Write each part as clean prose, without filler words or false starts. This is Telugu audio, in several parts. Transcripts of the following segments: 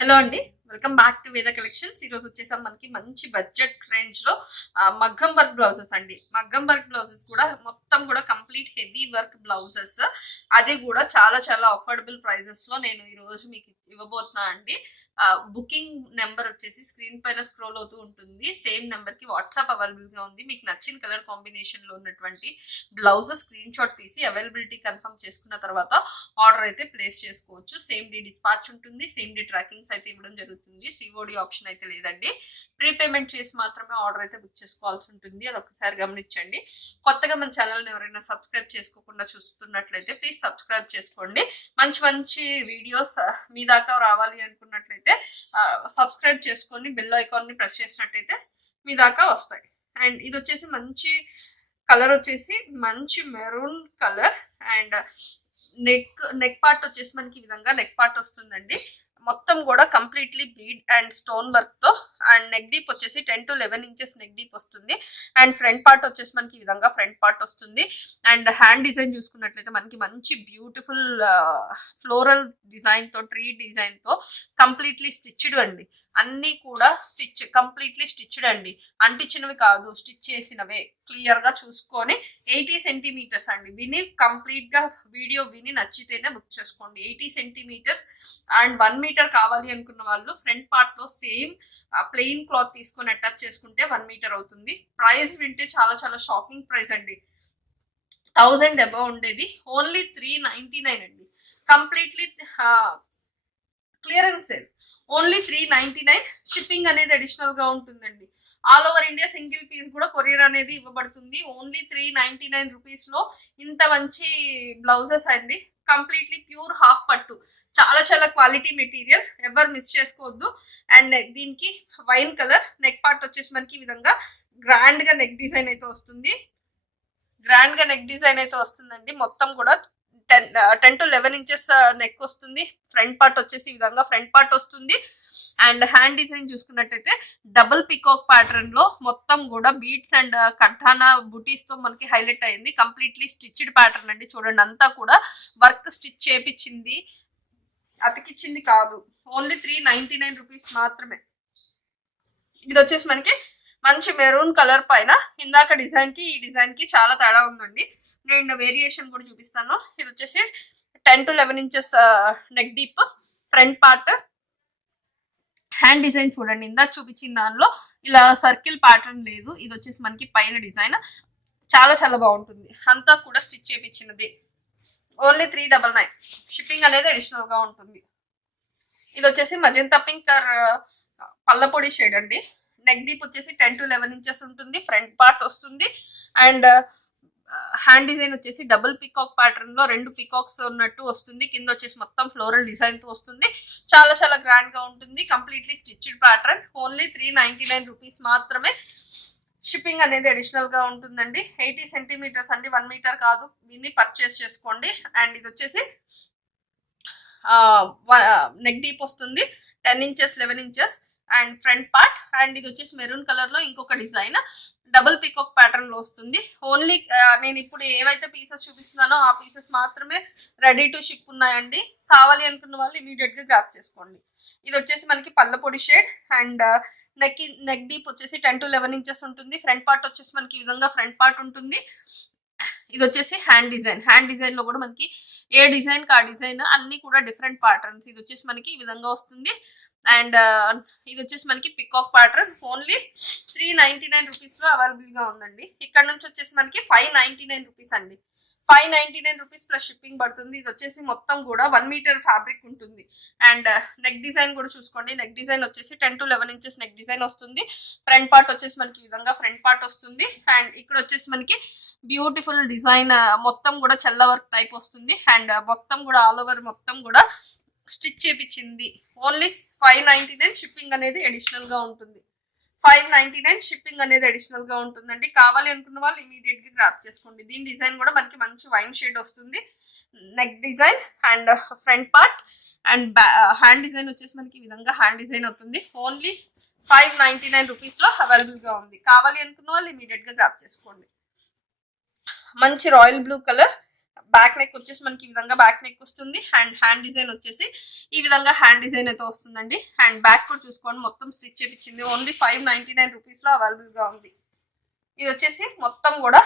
హలో అండి. వెల్కమ్ బ్యాక్ టు వేద కలెక్షన్స్. ఈరోజు వచ్చేసాం మనకి మంచి బడ్జెట్ రేంజ్‌లో మగ్గం వర్క్ బ్లౌజెస్ అండి. మగ్గం వర్క్ బ్లౌజెస్ కూడా మొత్తం కూడా కంప్లీట్ హెవీ వర్క్ బ్లౌజెస్. అది కూడా చాలా చాలా అఫోర్డబుల్ ప్రైజెస్‌లో నేను ఈరోజు మీకు ఇవ్వబోతున్నా అండి. బుకింగ్ నెంబర్ వచ్చేసి స్క్రీన్ పైన స్క్రోల్ అవుతూ ఉంటుంది. సేమ్ నెంబర్‌కి వాట్సాప్ అవైలబుల్‌గా ఉంది. మీకు నచ్చిన కలర్ కాంబినేషన్‌లో ఉన్నటువంటి బ్లౌజెస్ స్క్రీన్ షాట్ తీసి అవైలబిలిటీ కన్ఫర్మ్ చేసుకున్న తర్వాత ఆర్డర్ అయితే ప్లేస్ చేసుకోవచ్చు. సేమ్ డే డిస్పాచ్ ఉంటుంది. సేమ్ డే ట్రాకింగ్స్ అయితే ఇవ్వడం జరుగుతుంది. సిఓడి ఆప్షన్ అయితే లేదండి. ప్రీపేమెంట్ చేసి మాత్రమే ఆర్డర్ అయితే బుక్ చేసుకోవాల్సి ఉంటుంది. అది ఒకసారి గమనించండి. కొత్తగా మన ఛానల్ని ఎవరైనా సబ్స్క్రైబ్ చేసుకోకుండా చూస్తున్నట్లయితే ప్లీజ్ సబ్స్క్రైబ్ చేసుకోండి. మంచి మంచి వీడియోస్ మీ దాకా రావాలి అనుకున్నట్లయితే సబ్స్క్రైబ్ చేసుకొని బెల్ ఐకాన్ని ప్రెస్ చేసినట్టయితే మీ దాకా వస్తాయి. అండ్ ఇది వచ్చేసి మంచి కలర్ వచ్చేసి మంచి maroon colour. And neck part వచ్చేసి మనకి ఈ విధంగా నెక్ పార్ట్ వస్తుందండి. మొత్తం కూడా completely bead and stone work తో. అండ్ నెక్ డీప్ వచ్చేసి 10 to 11 ఇంచెస్ నెక్ డీప్ వస్తుంది. అండ్ ఫ్రంట్ పార్ట్ వచ్చేసి మనకి ఈ విధంగా ఫ్రంట్ పార్ట్ వస్తుంది. అండ్ హ్యాండ్ డిజైన్ చూసుకున్నట్లయితే మనకి మంచి బ్యూటిఫుల్ ఫ్లోరల్ డిజైన్ తో, ట్రీ డిజైన్ తో కంప్లీట్లీ స్టిచ్డ్ అండి. అన్ని కూడా కంప్లీట్లీ స్టిచ్డ్ అండి. అంటించినవి కాదు, స్టిచ్ చేసినవే. క్లియర్ గా చూసుకొని 80 సెంటీమీటర్స్ అండి. విని కంప్లీట్ గా వీడియో విని నచ్చితేనే బుక్ చేసుకోండి. 80 సెంటీమీటర్స్ అండ్ 1 మీటర్ కావాలి అనుకున్న వాళ్ళు ఫ్రంట్ పార్ట్ లో సేమ్ ప్లెయిన్ క్లాత్ తీసుకొని అటాచ్ చేసుకుంటే 1 మీటర్ అవుతుంది. ప్రైస్ వింటే చాలా చాలా షాకింగ్ ప్రైస్ అండి. 1000 అబౌవ్ ఉండేది ఓన్లీ 399 అండి. Completely clearance sale. Only 399. Shipping అనేది అడిషనల్ గా ఉంటుందండి. All over India single piece కూడా కొరియర్ అనేది ఇవ్వబడుతుంది. ఓన్లీ 399 రూపీస్ లో ఇంత మంచి బ్లౌజెస్ అండి. కంప్లీట్లీ ప్యూర్ హాఫ్ పట్టు. చాలా చాలా క్వాలిటీ మెటీరియల్, ఎవరు మిస్ చేసుకోవద్దు. అండ్ దీనికి వైన్ కలర్ నెక్ పార్ట్ వచ్చేసి మనకి ఈ విధంగా గ్రాండ్ గా నెక్ డిజైన్ అయితే వస్తుంది. వస్తుందండి. మొత్తం కూడా 10 to 11 ఇంచెస్ నెక్ వస్తుంది. ఫ్రంట్ పార్ట్ వచ్చేసి ఈ విధంగా ఫ్రంట్ పార్ట్ వస్తుంది. అండ్ హ్యాండ్ డిజైన్ చూసుకున్నట్టయితే డబుల్ పికాక్ ప్యాటర్న్ లో మొత్తం కూడా బీట్స్ అండ్ కఠానా బుటీస్ తో మనకి హైలైట్ అయింది. కంప్లీట్లీ స్టిచ్డ్ ప్యాటర్న్ అండి. చూడండి, అంతా కూడా వర్క్ స్టిచ్ చేపించింది, అతికిచ్చింది కాదు. ఓన్లీ 399 రూపీస్ మాత్రమే. ఇది వచ్చేసి మనకి మంచి మెరూన్ కలర్ పైన ఇందాక డిజైన్ కి ఈ డిజైన్ కి చాలా తేడా ఉందండి. నేను వేరియేషన్ కూడా చూపిస్తాను. ఇది వచ్చేసి 10 to 11 inches neck deep front part. Hand design చూడండి, ఇందాక చూపించిన దానిలో ఇలా సర్కిల్ ప్యాటర్న్ లేదు. ఇది వచ్చేసి మనకి పైన డిజైన్ చాలా చాలా బాగుంటుంది. అంతా కూడా స్టిచ్ చేయించినది. ఓన్లీ 399. షిప్పింగ్ అనేది అడిషనల్ గా ఉంటుంది. ఇది వచ్చేసి మజంతా పింక్ పల్లపొడి షేడ్ అండి. నెక్ డీప్ వచ్చేసి 10 to 11 ఇంచెస్ ఉంటుంది. ఫ్రంట్ పార్ట్ వస్తుంది. అండ్ హ్యాండ్ డిజైన్ వచ్చేసి డబుల్ పికాక్ ప్యాటర్న్ లో 2 పికాక్స్ ఉన్నట్టు వస్తుంది. కింద వచ్చేసి మొత్తం ఫ్లోరల్ డిజైన్ తో వస్తుంది. చాలా చాలా గ్రాండ్ గా ఉంటుంది. Completely stitched pattern. Only 399 rupees మాత్రమే. షిప్పింగ్ అనేది అడిషనల్ గా ఉంటుందండి. 80 సెంటీమీటర్స్ అండి, 1 మీటర్ కాదు. దీన్ని పర్చేస్ చేసుకోండి. అండ్ ఇది వచ్చేసి నెక్ డీప్ వస్తుంది 10 inches 11 inches and front part. And ఇది వచ్చేసి మెరూన్ కలర్ లో ఇంకొక డిజైన్ డబుల్ పికాక్ ప్యాటర్న్ లో వస్తుంది. ఓన్లీ నేను ఇప్పుడు ఏవైతే పీసెస్ చూపిస్తున్నానో ఆ పీసెస్ మాత్రమే రెడీ టు షిప్ ఉన్నాయండి. కావాలి అనుకున్న వాళ్ళు ఇమీడియట్ గా గ్రాప్ చేసుకోండి. ఇది వచ్చేసి మనకి పల్లపొడి షేడ్. అండ్ నెక్ డీప్ వచ్చేసి 10 to 11 ఇంచెస్ ఉంటుంది. ఫ్రంట్ పార్ట్ వచ్చేసి మనకి ఈ విధంగా ఫ్రంట్ పార్ట్ ఉంటుంది. ఇది వచ్చేసి హ్యాండ్ డిజైన్. హ్యాండ్ డిజైన్ లో కూడా మనకి ఏ డిజైన్ కా డిజైన్ అన్ని కూడా డిఫరెంట్ ప్యాటర్న్స్. ఇది వచ్చేసి మనకి ఈ విధంగా వస్తుంది. అండ్ ఇది వచ్చేసి మనకి పికాక్ ప్యాటర్న్. ఓన్లీ 399 రూపీస్ లో అవైలబుల్ గా ఉందండి. ఇక్కడ నుంచి వచ్చేసి మనకి 599 రూపీస్ అండి. 599 రూపీస్ ప్లస్ షిప్పింగ్ పడుతుంది. ఇది వచ్చేసి మొత్తం కూడా 1 మీటర్ ఫ్యాబ్రిక్ ఉంటుంది. అండ్ నెక్ డిజైన్ కూడా చూసుకోండి. నెక్ డిజైన్ వచ్చేసి 10 to 11 ఇంచెస్ నెక్ డిజైన్ వస్తుంది. ఫ్రంట్ పార్ట్ వచ్చేసి మనకి ఈ విధంగా ఫ్రంట్ పార్ట్ వస్తుంది. అండ్ ఇక్కడ వచ్చేసి మనకి బ్యూటిఫుల్ డిజైన్ మొత్తం కూడా చెల్ల వర్క్ టైప్ వస్తుంది. అండ్ మొత్తం కూడా ఆల్ ఓవర్ మొత్తం కూడా స్టిచ్ చేపించింది. ఓన్లీ 599. షిప్పింగ్ అనేది అడిషనల్ గా ఉంటుంది. 599 షిప్పింగ్ అనేది అడిషనల్ గా ఉంటుందండి. కావాలి అనుకున్న వాళ్ళు ఇమీడియట్ గా గ్రాప్ చేసుకోండి. దీని డిజైన్ కూడా మనకి మంచి వైన్ షేడ్ వస్తుంది. Neck design and front part and hand design వచ్చేసి మనకి ఈ విధంగా హ్యాండ్ డిజైన్ అవుతుంది. ఓన్లీ 599 రూపీస్ లో అవైలబుల్ గా ఉంది. కావాలి అనుకున్న వాళ్ళు ఇమీడియట్ గా గ్రాప్ చేసుకోండి. మంచి royal blue colour back neck వచ్చేసి మనకి ఈ విధంగా బ్యాక్ నెక్ వస్తుంది. అండ్ హ్యాండ్ డిజైన్ వచ్చేసి ఈ విధంగా హ్యాండ్ డిజైన్ అయితే వస్తుందండి. అండ్ బ్యాక్ కూడా చూసుకోండి మొత్తం స్టిచ్ చేపించింది. ఓన్లీ 599 రూపీస్లో అవైలబుల్గా ఉంది. ఇది వచ్చేసి మొత్తం కూడా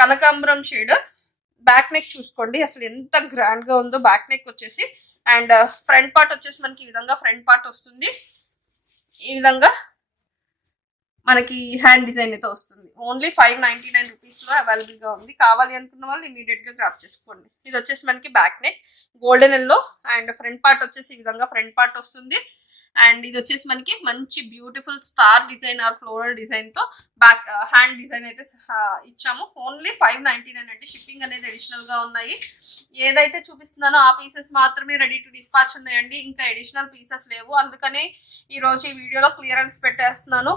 కనకాంబరం షేడ్. బ్యాక్ నెక్ చూసుకోండి అసలు ఎంత గ్రాండ్ గా ఉందో. బ్యాక్ నెక్ వచ్చేసి అండ్ ఫ్రంట్ పార్ట్ వచ్చేసి మనకి ఈ విధంగా ఫ్రంట్ పార్ట్ వస్తుంది. ఈ విధంగా మనకి హ్యాండ్ డిజైన్ అయితే వస్తుంది. ఓన్లీ 599 రూపీస్లో అవైలబుల్గా ఉంది. కావాలి అనుకున్న వాళ్ళు ఇమీడియట్గా గ్రాప్ చేసుకోండి. ఇది వచ్చేసి మనకి back neck golden yellow and front part వచ్చేసి ఈ విధంగా ఫ్రంట్ పార్ట్ వస్తుంది. అండ్ ఇది వచ్చేసి మనకి మంచి beautiful star design or floral డిజైన్తో బ్యాక్ హ్యాండ్ డిజైన్ అయితే ఇచ్చాము. ఓన్లీ 599 అండి. షిప్పింగ్ అనేది అడిషనల్గా ఉన్నాయి. ఏదైతే చూపిస్తున్నానో ఆ పీసెస్ మాత్రమే రెడీ టు డిస్పాచ్ ఉన్నాయండి. ఇంకా అడిషనల్ పీసెస్ లేవు. అందుకనే ఈరోజు ఈ వీడియోలో క్లియరెన్స్ పెట్టేస్తున్నాను.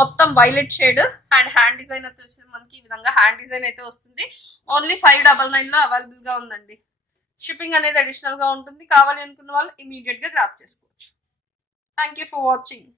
మొత్తం violet shade and hand design అయితే వచ్చేసి మనకి ఈ విధంగా హ్యాండ్ డిజైన్ అయితే వస్తుంది. ఓన్లీ 599లో అవైలబుల్గా ఉందండి. షిప్పింగ్ అనేది అడిషనల్గా ఉంటుంది. కావాలి అనుకున్న వాళ్ళు ఇమీడియట్గా గ్రాప్ చేసుకోవచ్చు. Thank you for watching.